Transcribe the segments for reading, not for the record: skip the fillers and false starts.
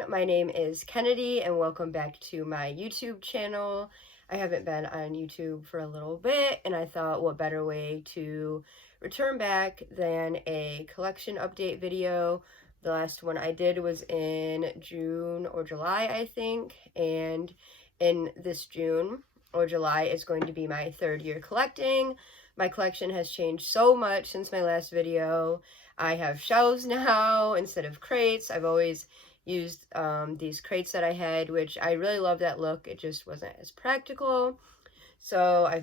everyone, my name is Kennedy and welcome back to my YouTube channel. I haven't been on YouTube for a little bit and I thought what better way to return back than a collection update video. The last one I did was in June or July, I think, and in this June or July is going to be my third year collecting. My collection has changed so much since my last video. I have shelves now instead of crates. I've always used these crates that I had, which I really love that look. It just wasn't as practical. So I've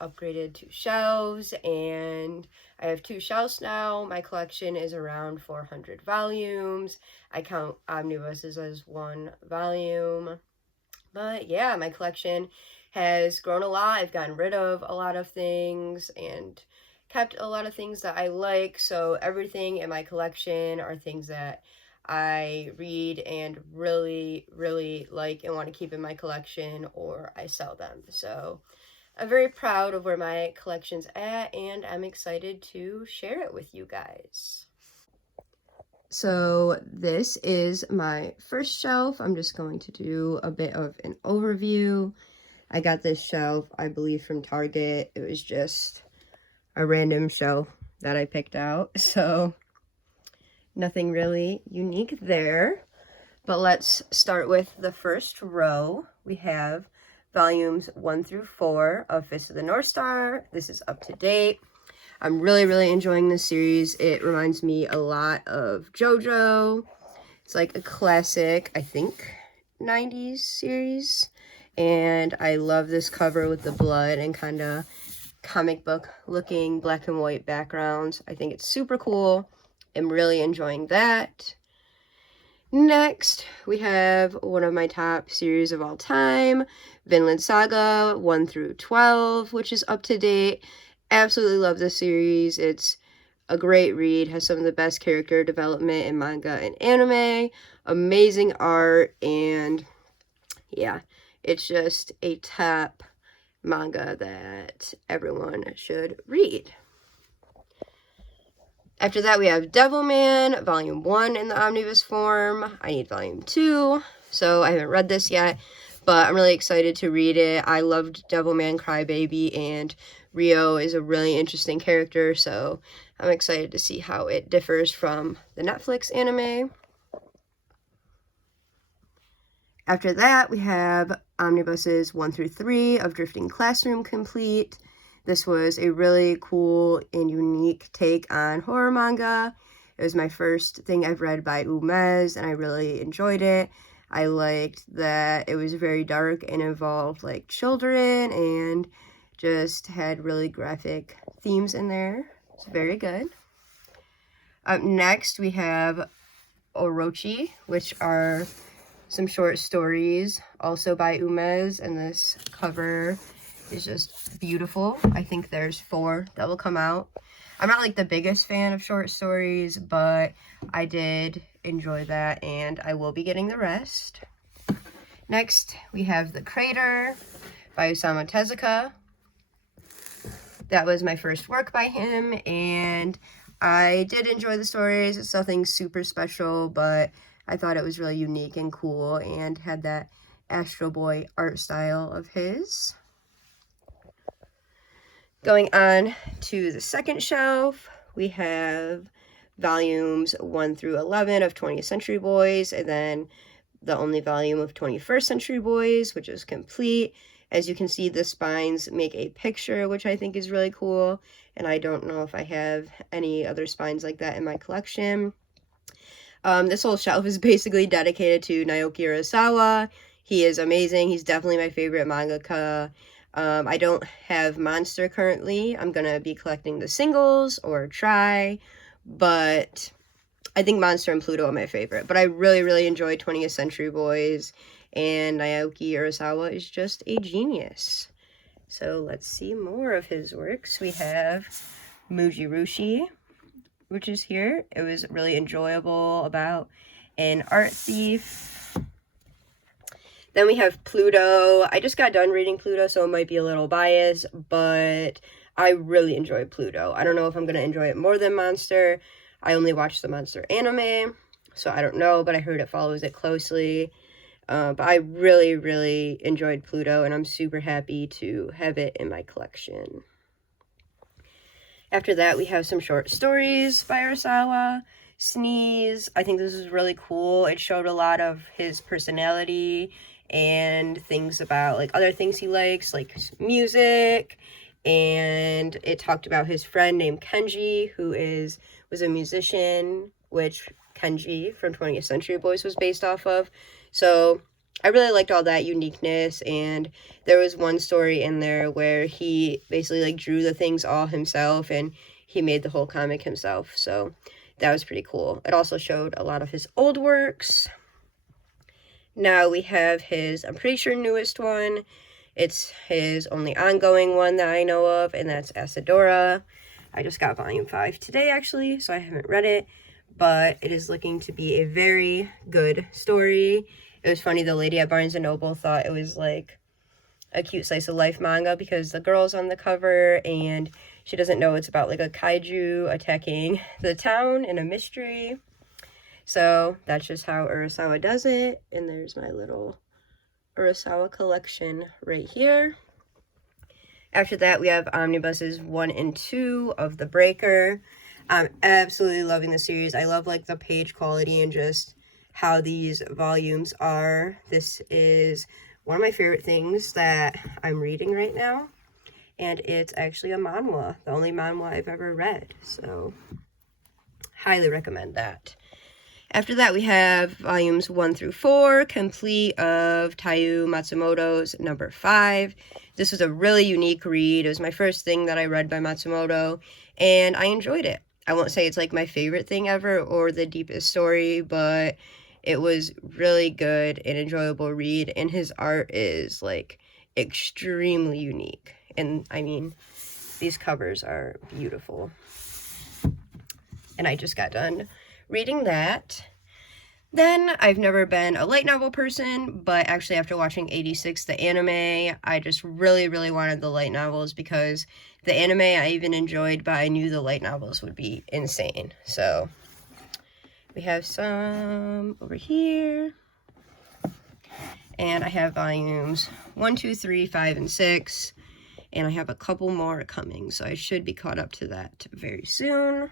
upgraded to shelves, and I have 2 shelves now. My collection is around 400 volumes. I count omnibuses as 1 volume. But yeah, my collection has grown a lot. I've gotten rid of a lot of things and kept a lot of things that I like. So everything in my collection are things that I read and really, really like and want to keep in my collection, or I sell them. So I'm very proud of where my collection's at, and I'm excited to share it with you guys. So this is my first shelf. I'm just going to do a bit of an overview. I got this shelf, I believe, from Target. It was just a random shelf that I picked out, so nothing really unique there. But let's start with the first row. We have volumes 1 through 4 of Fist of the North Star. This is up to date. I'm really, really enjoying this series. It reminds me a lot of JoJo. It's like a classic, I think, 90s series. And I love this cover with the blood and kind of comic book looking black and white backgrounds. I think it's super cool. I'm really enjoying that. Next, we have one of my top series of all time, Vinland Saga 1 through 12, which is up to date. Absolutely love this series. It's a great read, has some of the best character development in manga and anime, amazing art, and yeah, it's just a top manga that everyone should read. After that, we have Devilman, Volume 1 in the omnibus form. I need Volume 2, so I haven't read this yet, but I'm really excited to read it. I loved Devilman Crybaby, and Rio is a really interesting character, so I'm excited to see how it differs from the Netflix anime. After that, we have omnibuses 1 through 3 of Drifting Classroom complete. This was a really cool and unique take on horror manga. It was my first thing I've read by Umez, and I really enjoyed it. I liked that it was very dark and involved like children and just had really graphic themes in there. It's very good. Up next, we have Orochi, which are some short stories, also by Umez, and this cover is just beautiful. I think there's 4 that will come out. I'm not like the biggest fan of short stories, but I did enjoy that, and I will be getting the rest. Next, we have The Crater by Osamu Tezuka. That was my first work by him, and I did enjoy the stories. It's nothing super special, but I thought it was really unique and cool and had that Astro Boy art style of his. Going on to the second shelf, we have volumes 1 through 11 of 20th Century Boys, and then the only volume of 21st Century Boys, which is complete. As you can see, the spines make a picture, which I think is really cool, and I don't know if I have any other spines like that in my collection. This whole shelf is basically dedicated to Naoki Urasawa. He is amazing. He's definitely my favorite mangaka. I don't have Monster currently. I'm going to be collecting the singles or try, but I think Monster and Pluto are my favorite. But I really, really enjoy 20th Century Boys, and Naoki Urasawa is just a genius. So let's see more of his works. We have Mujirushi, which is here. It was really enjoyable, about an art thief. Then we have Pluto. I just got done reading Pluto, so it might be a little biased, but I really enjoyed Pluto. I don't know if I'm going to enjoy it more than Monster. I only watched the Monster anime. so I don't know, but I heard it follows it closely. But I really, really enjoyed Pluto, and I'm super happy to have it in my collection. After that, we have some short stories by Urasawa. Sneeze. I think this is really cool. It showed a lot of his personality and things about like other things he likes, like music. And it talked about his friend named Kenji, who was a musician, which Kenji from 20th Century Boys was based off of. So I really liked all that uniqueness, and there was one story in there where he basically like drew the things all himself, and he made the whole comic himself. So that was pretty cool. It also showed a lot of his old works. Now we have his, I'm pretty sure, newest one. It's his only ongoing one that I know of, and that's Asadora. I just got volume 5 today, actually, so I haven't read it, but it is looking to be a very good story. It was funny, the lady at Barnes & Noble thought it was like a cute slice of life manga because the girl's on the cover and she doesn't know it's about like a kaiju attacking the town in a mystery. So that's just how Urasawa does it. And there's my little Urasawa collection right here. After that, we have omnibuses 1 and 2 of The Breaker. I'm absolutely loving the series. I love like the page quality and just how these volumes are. This is one of my favorite things that I'm reading right now, and it's actually a manhwa, the only manhwa I've ever read, so highly recommend that. After that, we have volumes 1 through 4, complete, of Taiyu Matsumoto's number 5. This was a really unique read. It was my first thing that I read by Matsumoto, and I enjoyed it. I won't say it's like my favorite thing ever or the deepest story, but it was really good and enjoyable read, and his art is like extremely unique. And I mean, these covers are beautiful. And I just got done reading that. Then, I've never been a light novel person, but actually after watching 86, the anime, I just really, really wanted the light novels because the anime I even enjoyed, but I knew the light novels would be insane. So we have some over here, and I have volumes 1, 2, 3, 5, and 6, and I have a couple more coming, so I should be caught up to that very soon.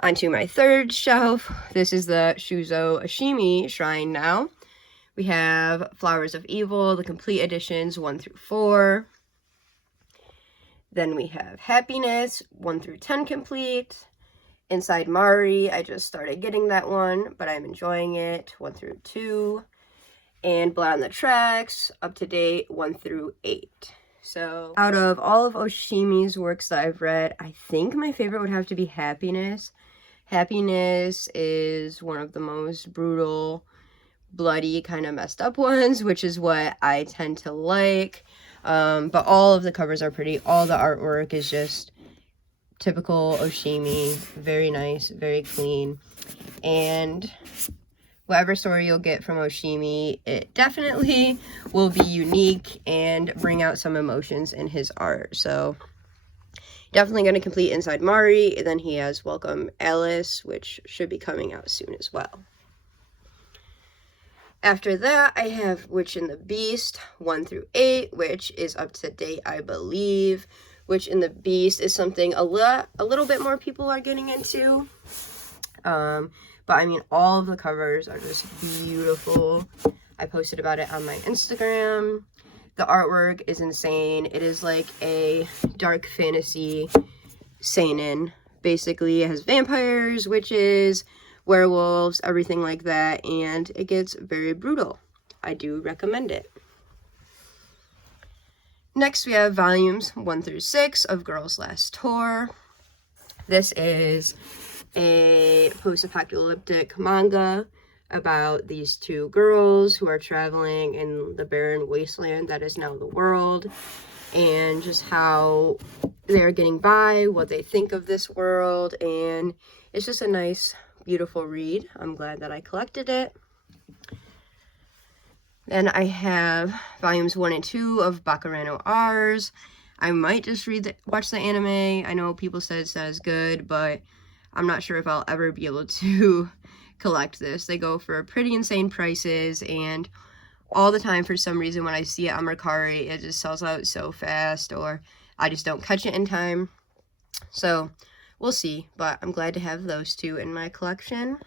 Onto my third shelf. This is the Shuzo Ashimi Shrine now. We have Flowers of Evil, the complete editions 1 through 4. Then we have Happiness 1 through 10 complete. Inside Mari, I just started getting that one, but I'm enjoying it, 1 through 2. And Blood on the Tracks, up to date, 1 through 8. So, out of all of Oshimi's works that I've read, I think my favorite would have to be Happiness. Happiness is one of the most brutal, bloody, kind of messed up ones, which is what I tend to like. But all of the covers are pretty. All the artwork is just typical Oshimi, very nice, very clean, and whatever story you'll get from Oshimi, it definitely will be unique and bring out some emotions in his art. So definitely going to complete Inside Mari, and then he has Welcome Alice, which should be coming out soon as well. After that, I have Witch and the Beast 1 through 8, which is up to date, I believe. Witch and the Beast is something a little bit more people are getting into. But I mean, all of the covers are just beautiful. I posted about it on my Instagram. The artwork is insane. It is like a dark fantasy seinen. Basically, it has vampires, witches, werewolves, everything like that, and it gets very brutal. I do recommend it. Next, we have volumes 1 through 6 of Girls Last Tour. This is a post-apocalyptic manga about these 2 girls who are traveling in the barren wasteland that is now the world, and just how they're getting by, what they think of this world, and it's just a nice, beautiful read. I'm glad that I collected it. Then I have volumes 1 and 2 of Baccano Rs. I might just watch the anime. I know people said it's not as good, but I'm not sure if I'll ever be able to collect this. They go for pretty insane prices, and all the time, for some reason, when I see it on Mercari, it just sells out so fast, or I just don't catch it in time. So we'll see, but I'm glad to have those two in my collection.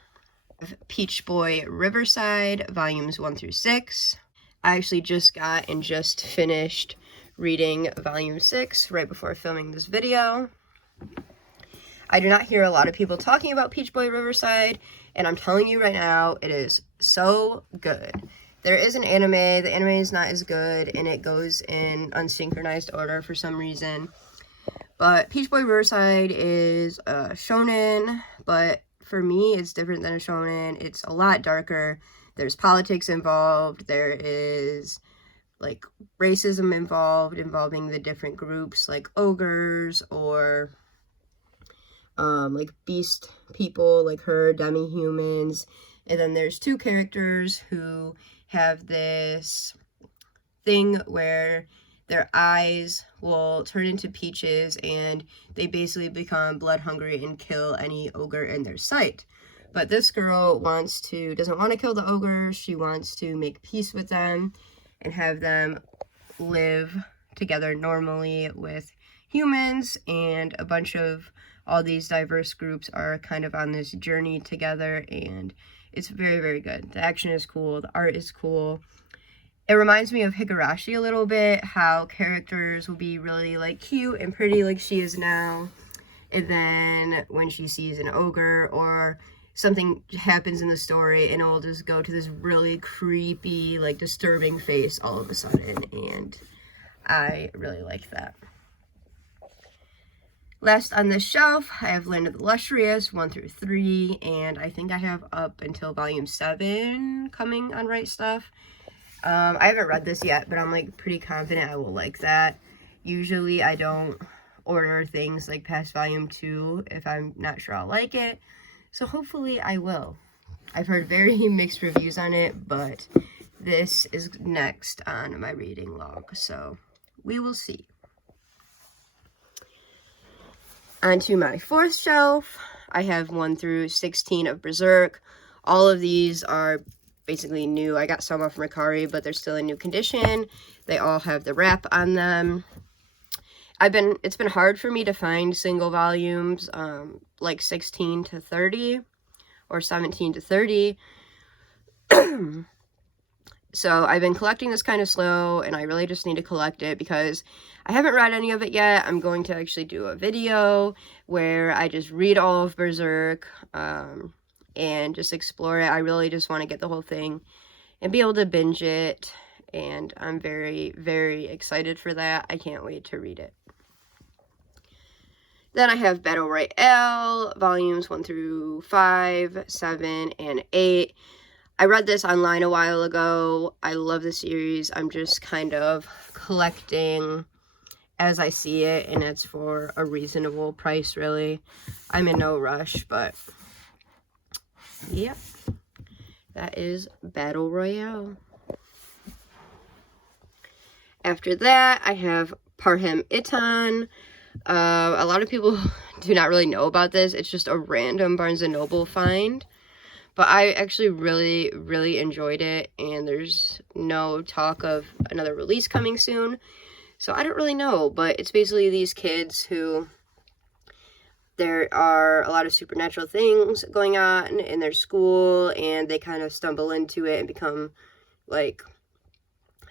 Peach Boy Riverside, volumes 1 through 6. I actually just got and just finished reading volume 6 right before filming this video. I do not hear a lot of people talking about Peach Boy Riverside, and I'm telling you right now, it is so good. There is an anime. The anime is not as good, and it goes in unsynchronized order for some reason. But Peach Boy Riverside is a shonen, but for me, it's different than a shonen. It's a lot darker. There's politics involved. There is, like, racism involved, involving the different groups, like ogres, or like beast people, like her, demi-humans. And then there's two characters who have this thing where their eyes will turn into peaches, and they basically become blood hungry and kill any ogre in their sight. But this girl doesn't want to kill the ogres. She wants to make peace with them and have them live together normally with humans, and a bunch of all these diverse groups are kind of on this journey together, and it's very, very good. The action is cool. The art is cool. It reminds me of Higurashi a little bit, how characters will be really, like, cute and pretty like she is now, and then when she sees an ogre or something happens in the story, and it'll just go to this really creepy, like, disturbing face all of a sudden, and I really like that. Last on this shelf, I have Land of the Lustrous 1 through 3, and I think I have up until volume 7 coming on Right Stuff. I haven't read this yet, but I'm, like, pretty confident I will like that. Usually I don't order things, like, past volume 2 if I'm not sure I'll like it, so hopefully I will. I've heard very mixed reviews on it, but this is next on my reading log, so we will see. Onto my fourth shelf, I have 1 through 16 of Berserk. All of these are basically new. I got some off Mercari, but they're still in new condition. They all have the wrap on them. It's been hard for me to find single volumes, like 16 to 30 or 17 to 30. So I've been collecting this kind of slow, and I really just need to collect it because I haven't read any of it yet. I'm going to actually do a video where I just read all of Berserk and just explore it. I really just want to get the whole thing and be able to binge it, and I'm very, very excited for that. I can't wait to read it. Then I have Battle Royale, volumes 1 through 5, 7, and 8. I read this online a while ago. I love the series. I'm just kind of collecting as I see it, and it's for a reasonable price, really. I'm in no rush, but yep. That is Battle Royale. After that, I have Parhem Itan. A lot of people do not really know about this. It's just a random Barnes & Noble find. But I actually really, really enjoyed it, and there's no talk of another release coming soon. So I don't really know, but it's basically these kids who, there are a lot of supernatural things going on in their school, and they kind of stumble into it and become, like,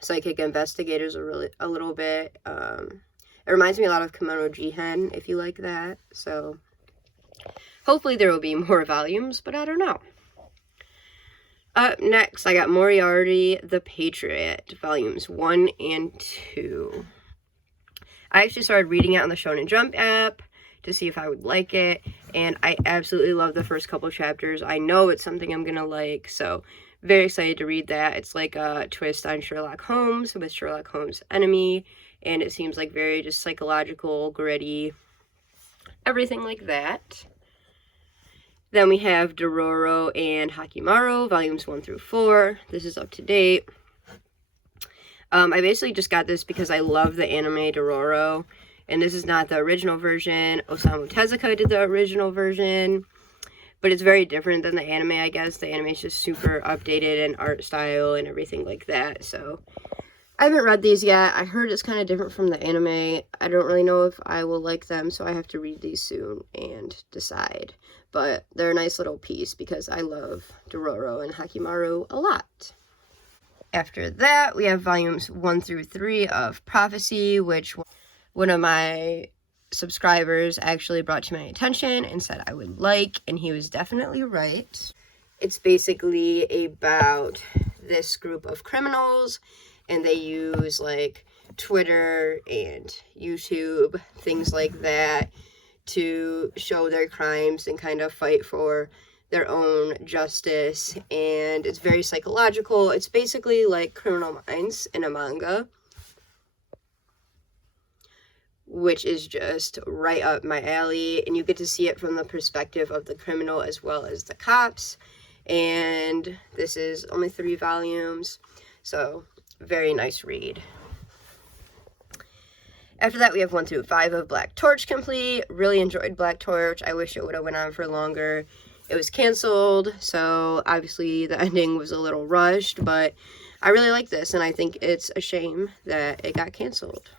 psychic investigators a little bit. It reminds me a lot of Kimono Jihen, if you like that. So hopefully there will be more volumes, but I don't know. Up next, I got Moriarty the Patriot, volumes 1 and 2. I actually started reading it on the Shonen Jump app to see if I would like it, and I absolutely love the first couple chapters. I know it's something I'm gonna like, so very excited to read that. It's like a twist on Sherlock Holmes with Sherlock Holmes' enemy, and it seems like very just psychological, gritty, everything like that. Then we have Dororo and Hakimaru, volumes 1 through 4. This is up to date. I basically just got this because I love the anime Dororo, And this is not the original version. Osamu Tezuka did the original version. But it's very different than the anime, I guess. The anime is just super updated in art style and everything like that. So I haven't read these yet. I heard it's kind of different from the anime. I don't really know if I will like them, so I have to read these soon and decide. But they're a nice little piece because I love Dororo and Hakimaru a lot. After that, we have volumes 1 through 3 of Prophecy, which one of my subscribers actually brought to my attention and said I would like, and he was definitely right. It's basically about this group of criminals, and they use like Twitter and YouTube, things like that, to show their crimes and kind of fight for their own justice. And it's very psychological. It's basically like Criminal Minds in a manga, which is just right up my alley, and you get to see it from the perspective of the criminal as well as the cops. And this is only 3 volumes, so very nice read. After that, we have 1 through 5 of Black Torch complete. Really enjoyed Black Torch. I wish it would have went on for longer. It was canceled, so obviously the ending was a little rushed, but I really like this, and I think it's a shame that it got canceled.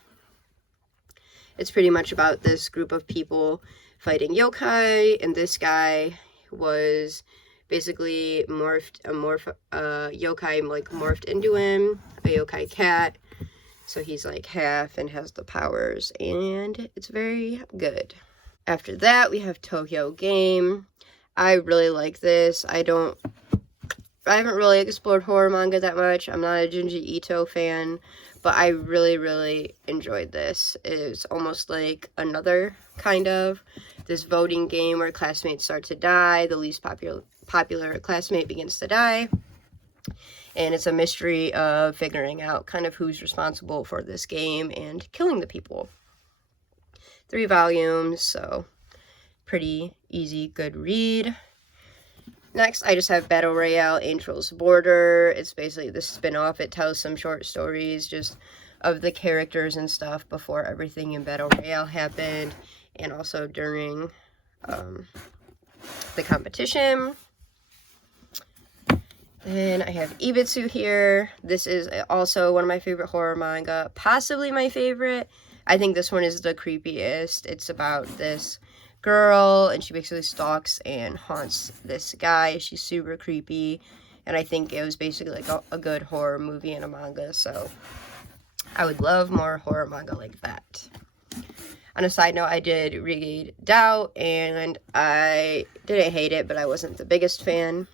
It's pretty much about this group of people fighting yokai, and this guy was basically yokai like morphed into him, a yokai cat. So he's like half and has the powers, and it's very good. After that, we have Tokyo Game. I really like this. I haven't really explored horror manga that much. I'm not a Junji Ito fan, but I really, really enjoyed this. It's almost like another kind of this voting game where classmates start to die. The least popular classmate begins to die. And it's a mystery of figuring out kind of who's responsible for this game and killing the people. 3 volumes, so pretty easy, good read. Next, I just have Battle Royale Angel's Border. It's basically the spin-off. It tells some short stories just of the characters and stuff before everything in Battle Royale happened, and also during the competition. Then I have Ibitsu here. This is also one of my favorite horror manga, possibly my favorite. I think this one is the creepiest. It's about this girl, and she basically stalks and haunts this guy. She's super creepy, and I think it was basically like a good horror movie and a manga, so I would love more horror manga like that. On a side note, I did read Doubt, and I didn't hate it, but I wasn't the biggest fan.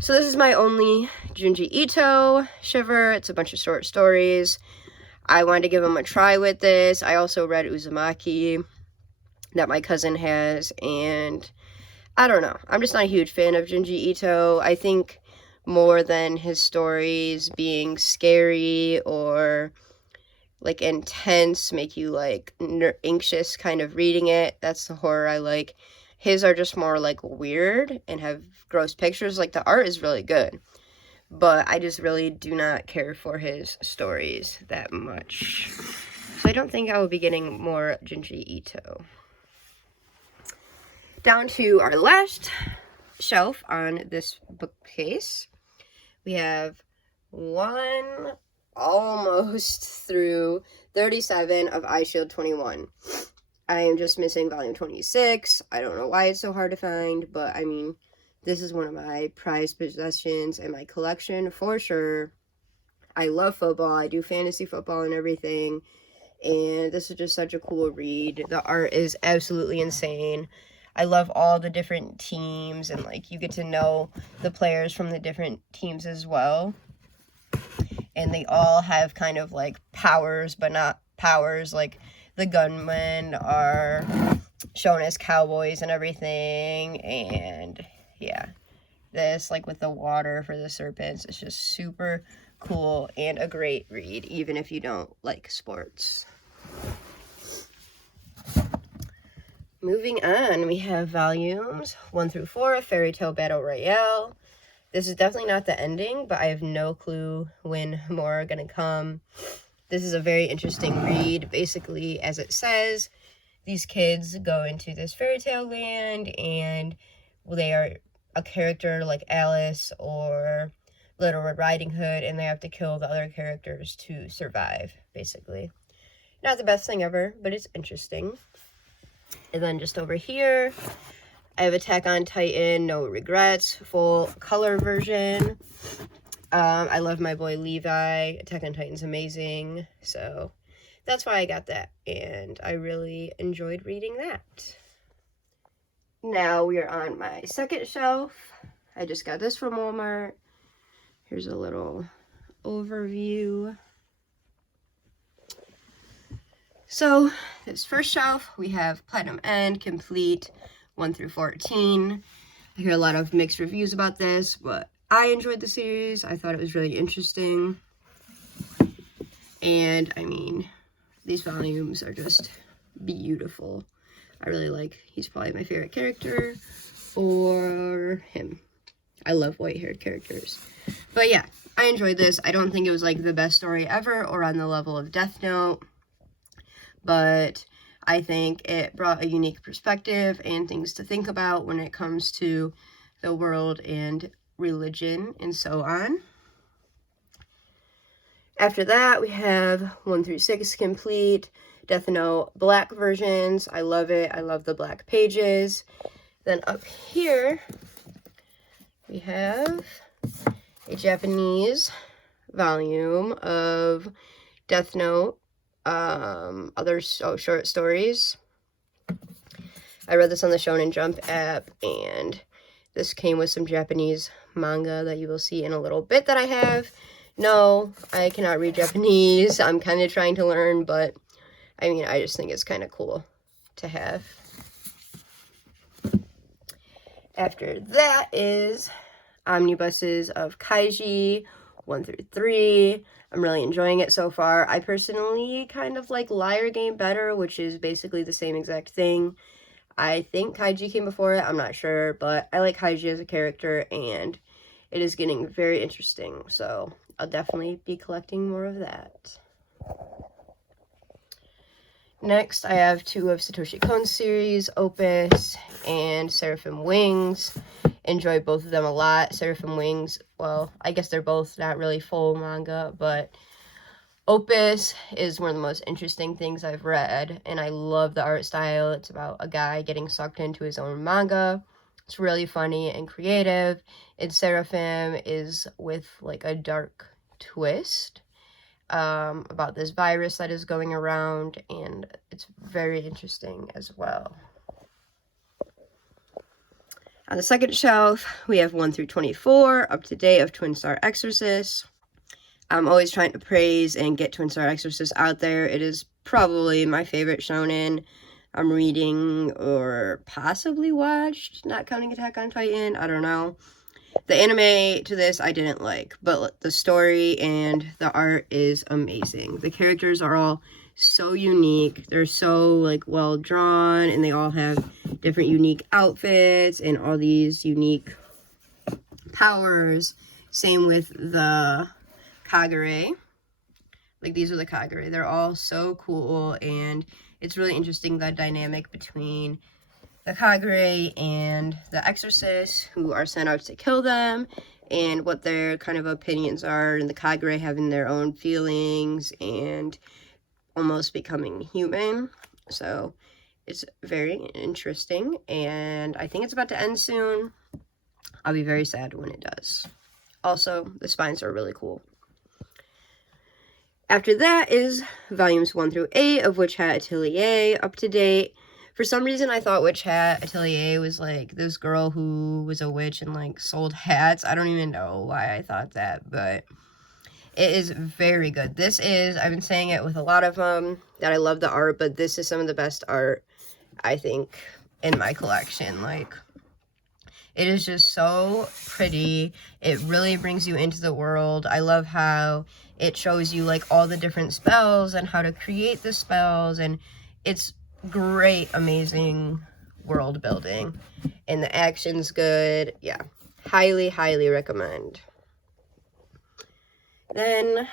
So this is my only Junji Ito shiver. It's a bunch of short stories. I wanted to give him a try with this. I also read Uzumaki that my cousin has, and I don't know. I'm just not a huge fan of Junji Ito. I think more than his stories being scary or like intense, make you like anxious kind of reading it. That's the horror I like. His are just more like weird and have gross pictures. Like the art is really good, but I just really do not care for his stories that much. So I don't think I will be getting more Junji Ito. Down to our last shelf on this bookcase, we have almost through 37 of Eyeshield 21. I am just missing volume 26. I don't know why it's so hard to find, but I mean, this is one of my prized possessions in my collection for sure. I love football. I do fantasy football and everything, and this is just such a cool read. The art is absolutely insane. I love all the different teams, and like you get to know the players from the different teams as well. And they all have kind of like powers, but not powers. Like the gunmen are shown as cowboys and everything. And yeah, this like with the water for the serpents, it's just super cool and a great read, even if you don't like sports. Moving on, we have volumes 1 through 4 of Fairy Tail Battle Royale. This is definitely not the ending, but I have no clue when more are going to come. This is a very interesting read. Basically, as it says, these kids go into this fairy tale land, and they are a character like Alice or Little Red Riding Hood, and they have to kill the other characters to survive, basically. Not the best thing ever, but it's interesting. And then just over here, I have Attack on Titan, No Regrets, full color version. I love my boy Levi. Attack on Titan's amazing. So that's why I got that. And I really enjoyed reading that. Now we are on my second shelf. I just got this from Walmart. Here's a little overview. So this first shelf, we have Platinum End Complete 1 through 14. I hear a lot of mixed reviews about this, but I enjoyed the series. I thought it was really interesting. And I mean, these volumes are just beautiful. I really like, he's probably my favorite character, or him. I love white-haired characters. But yeah, I enjoyed this. I don't think it was like the best story ever or on the level of Death Note, but I think it brought a unique perspective and things to think about when it comes to the world and religion and so on. After that, we have 1 through 6 complete, Death Note black versions. I love it. I love the black pages. Then up here, we have a Japanese volume of Death Note, other short stories. I read this on the Shonen Jump app, and this came with some Japanese manga that you will see in a little bit that I have. No, I cannot read Japanese. I'm kind of trying to learn, but I mean, I just think it's kind of cool to have. After that is omnibuses of Kaiji 1 through 3. I'm really enjoying it so far. I personally kind of like Liar Game better, which is basically the same exact thing. I think Kaiji came before it, I'm not sure, but I like Kaiji as a character, and it is getting very interesting, so I'll definitely be collecting more of that. Next, I have 2 of Satoshi Kon's series, Opus and Seraphim Wings. Enjoy both of them a lot. Seraphim Wings, well, I guess they're both not really full manga, but Opus is one of the most interesting things I've read, and I love the art style. It's about a guy getting sucked into his own manga. It's really funny and creative, and Seraphim is with like a dark twist about this virus that is going around, and it's very interesting as well. On the second shelf, we have 1 through 24, up to date of Twin Star Exorcist. I'm always trying to praise and get Twin Star Exorcist out there. It is probably my favorite shonen I'm reading or possibly watched, not counting Attack on Titan, I don't know. The anime to this I didn't like, but the story and the art is amazing. The characters are all so unique. They're so like well drawn, and they all have different unique outfits and all these unique powers. Same with the Kagure. Like, these are the Kagure. They're all so cool, and it's really interesting, the dynamic between the Kagure and the Exorcist, who are sent out to kill them, and what their kind of opinions are, and the Kagure having their own feelings and almost becoming human. So it's very interesting, and I think it's about to end soon. I'll be very sad when it does. Also, the spines are really cool. After that is volumes 1 through 8 of Witch Hat Atelier, up to date. For some reason, I thought Witch Hat Atelier was like this girl who was a witch and like sold hats. I don't even know why I thought that, but it is very good. This is, I've been saying it with a lot of them, that I love the art, but this is some of the best art, I think, in my collection. Like, it is just so pretty. It really brings you into the world. I love how it shows you like all the different spells and how to create the spells, and it's great, amazing world building, and the action's good. Yeah, highly recommend. Then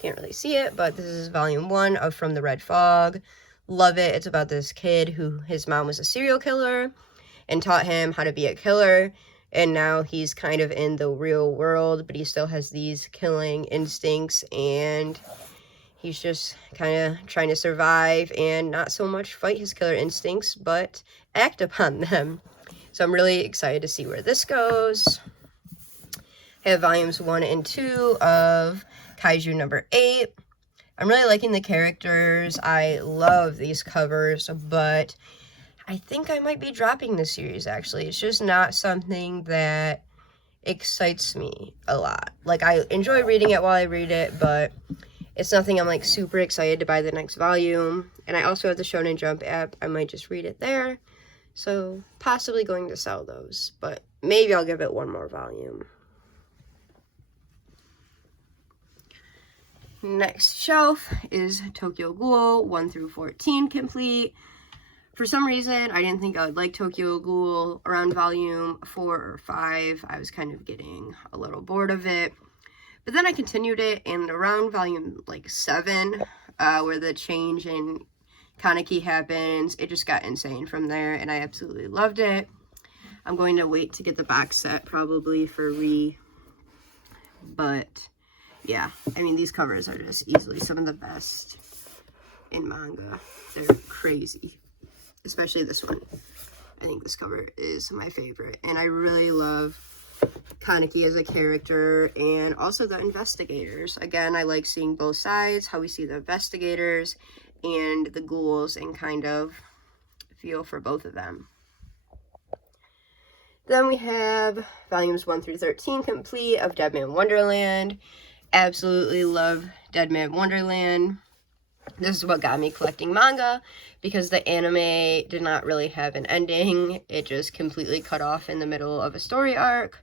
Can't really see it, but this is volume 1 of From the Red Fog. Love it. It's about this kid who his mom was a serial killer and taught him how to be a killer, and now he's kind of in the real world, but he still has these killing instincts, and he's just kind of trying to survive and not so much fight his killer instincts, but act upon them. So I'm really excited to see where this goes. I have volumes 1 and 2 of Kaiju number 8. I'm really liking the characters. I love these covers, but I think I might be dropping this series, actually. It's just not something that excites me a lot. Like, I enjoy reading it while I read it, but it's nothing I'm, like, super excited to buy the next volume. And I also have the Shonen Jump app. I might just read it there. So, possibly going to sell those. But maybe I'll give it one more volume. Next shelf is Tokyo Ghoul 1 through 14 complete. For some reason, I didn't think I would like Tokyo Ghoul around volume 4 or 5. I was kind of getting a little bored of it. But then I continued it, and around volume like 7, where the change in Kaneki happens, it just got insane from there, and I absolutely loved it. I'm going to wait to get the box set probably for but yeah, I mean, these covers are just easily some of the best in manga. They're crazy. Especially this one. I think this cover is my favorite. And I really love Kaneki as a character and also the investigators. Again, I like seeing both sides, how we see the investigators and the ghouls, and kind of feel for both of them. Then we have volumes 1 through 13 complete of Deadman Wonderland. Absolutely love Deadman Wonderland. This is what got me collecting manga, because the anime did not really have an ending. It just completely cut off in the middle of a story arc.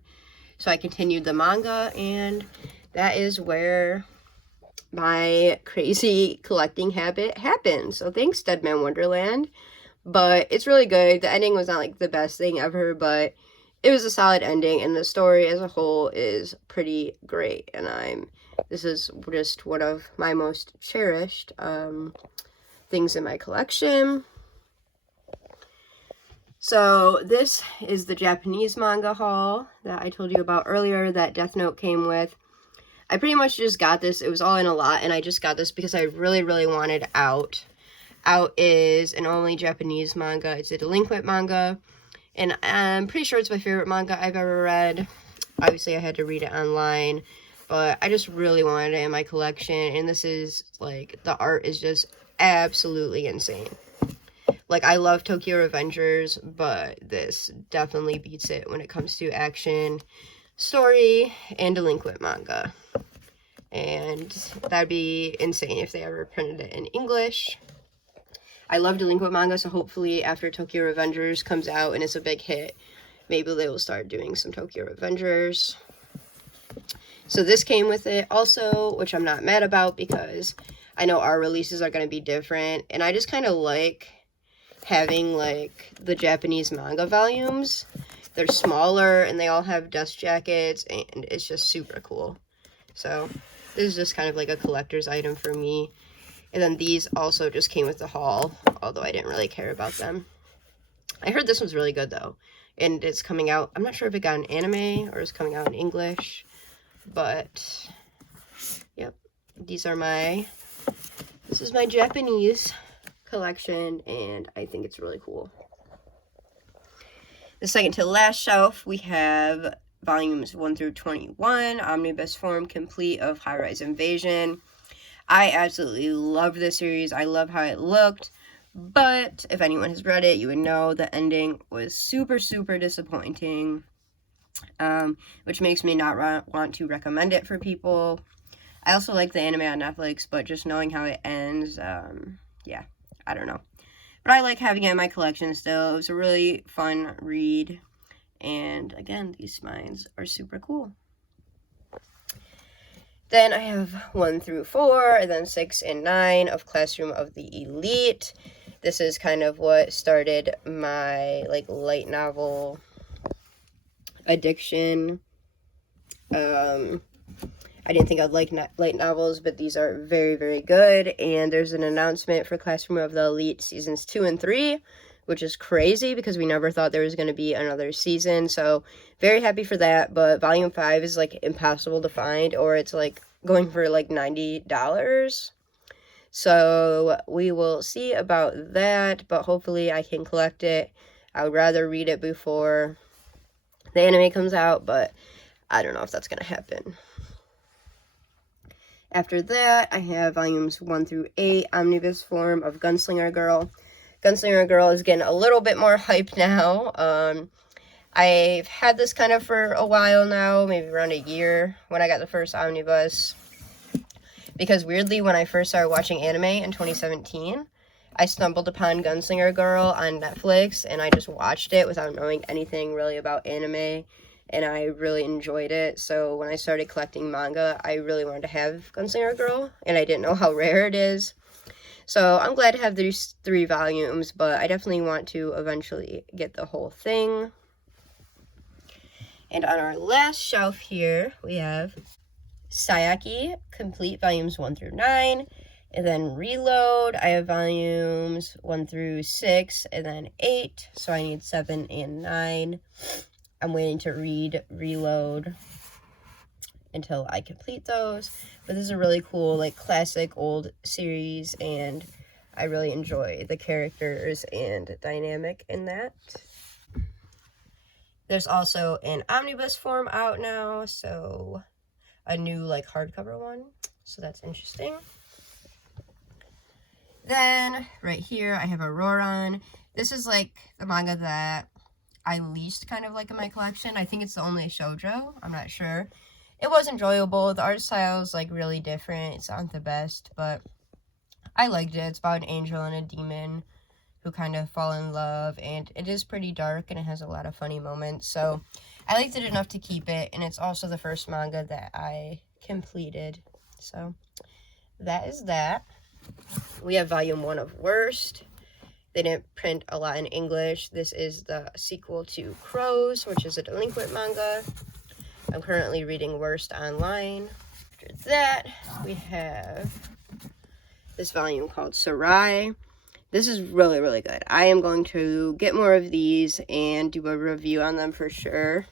So I continued the manga, and that is where my crazy collecting habit happened. So thanks, Deadman Wonderland. But it's really good. The ending was not like the best thing ever, but it was a solid ending, and the story as a whole is pretty great. And this is just one of my most cherished things in my collection. So this is the Japanese manga haul that I told you about earlier that Death Note came with. I pretty much just got this. It was all in a lot, and I just got this because I really, really wanted Out. Out is an only Japanese manga. It's a delinquent manga, and I'm pretty sure it's my favorite manga I've ever read. Obviously, I had to read it online, but I just really wanted it in my collection, and this is, like, the art is just absolutely insane. Like, I love Tokyo Revengers, but this definitely beats it when it comes to action, story, and delinquent manga. And that'd be insane if they ever printed it in English. I love delinquent manga, so hopefully after Tokyo Revengers comes out and it's a big hit, maybe they will start doing some Tokyo Revengers. So this came with it also, which I'm not mad about because I know our releases are going to be different. And I just kind of like having, like, the Japanese manga volumes. They're smaller and they all have dust jackets, and it's just super cool. So this is just kind of like a collector's item for me. And then these also just came with the haul, although I didn't really care about them. I heard this one's really good, though. And it's coming out, I'm not sure if it got an anime or is coming out in English. But, yep, this is my Japanese collection, and I think it's really cool. The second to last shelf, we have volumes 1 through 21, omnibus form complete of High Rise Invasion. I absolutely love this series. I love how it looked, but if anyone has read it, you would know the ending was super, super disappointing, which makes me not want to recommend it for people. I also like the anime on Netflix, but just knowing how it ends, yeah, I don't know. But I like having it in my collection still. It was a really fun read, and again, these spines are super cool. Then I have 1 through 4, and then 6 and 9 of Classroom of the Elite. This is kind of what started my, like, light novel addiction. I I didn't think I'd like light novels, but these are very, very good. And there's an announcement for Classroom of the Elite seasons 2 and 3, which is crazy because we never thought there was going to be another season. So very happy for that. But volume 5 is like impossible to find, or it's like going for like $90. So we will see about that, but hopefully I can collect it. I would rather read it before the anime comes out, but I don't know if that's going to happen. After that, I have volumes 1 through 8, omnibus form of Gunslinger Girl. Gunslinger Girl is getting a little bit more hype now. I've had this kind of for a while now, maybe around a year when I got the first omnibus. Because weirdly, when I first started watching anime in 2017, I stumbled upon Gunslinger Girl on Netflix, and I just watched it without knowing anything really about anime, and I really enjoyed it. So when I started collecting manga, I really wanted to have Gunslinger Girl, and I didn't know how rare it is. So I'm glad to have these 3 volumes, but I definitely want to eventually get the whole thing. And on our last shelf here, we have Sayaki, complete volumes 1 through 9, and then Reload. I have volumes 1 through 6, and then 8, so I need 7 and 9. I'm waiting to read Reload until I complete those, but this is a really cool, like, classic old series, and I really enjoy the characters and dynamic in that. There's also an omnibus form out now, so a new like hardcover one, so that's interesting. Then right here I have Auroron. This is like the manga that I least kind of like in my collection. I think it's the only shoujo, I'm not sure. It was enjoyable. The art style is like really different. It's not the best, but I liked it. It's about an angel and a demon who kind of fall in love, and it is pretty dark and it has a lot of funny moments, so I liked it enough to keep it, and it's also the first manga that I completed, so that is that. We have volume 1 of Worst. They didn't print a lot in English. This is the sequel to Crows, which is a delinquent manga. I'm currently reading Worst online. After that, we have this volume called Sarai. This is really, really good. I am going to get more of these and do a review on them for sure,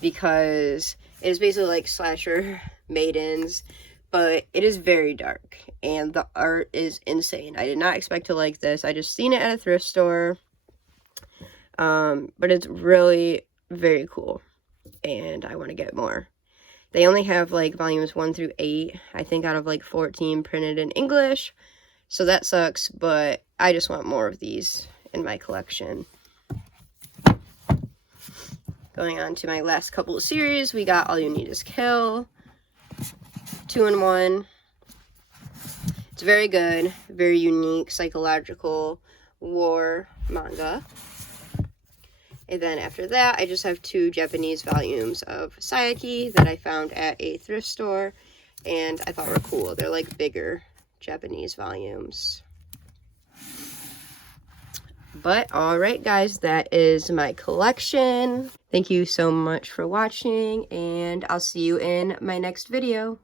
because it is basically like slasher maidens, but it is very dark, and the art is insane. I did not expect to like this. I just seen it at a thrift store, but it's really very cool, and I want to get more. They only have like volumes 1 through 8, I think, out of like 14 printed in English. So that sucks, but I just want more of these in my collection. Going on to my last couple of series, we got All You Need Is Kill, 2-in-1. It's very good, very unique, psychological war manga. And then after that, I just have 2 Japanese volumes of Sayaki that I found at a thrift store, and I thought were cool. They're like bigger Japanese volumes. But alright guys, that is my collection. Thank you so much for watching, and I'll see you in my next video.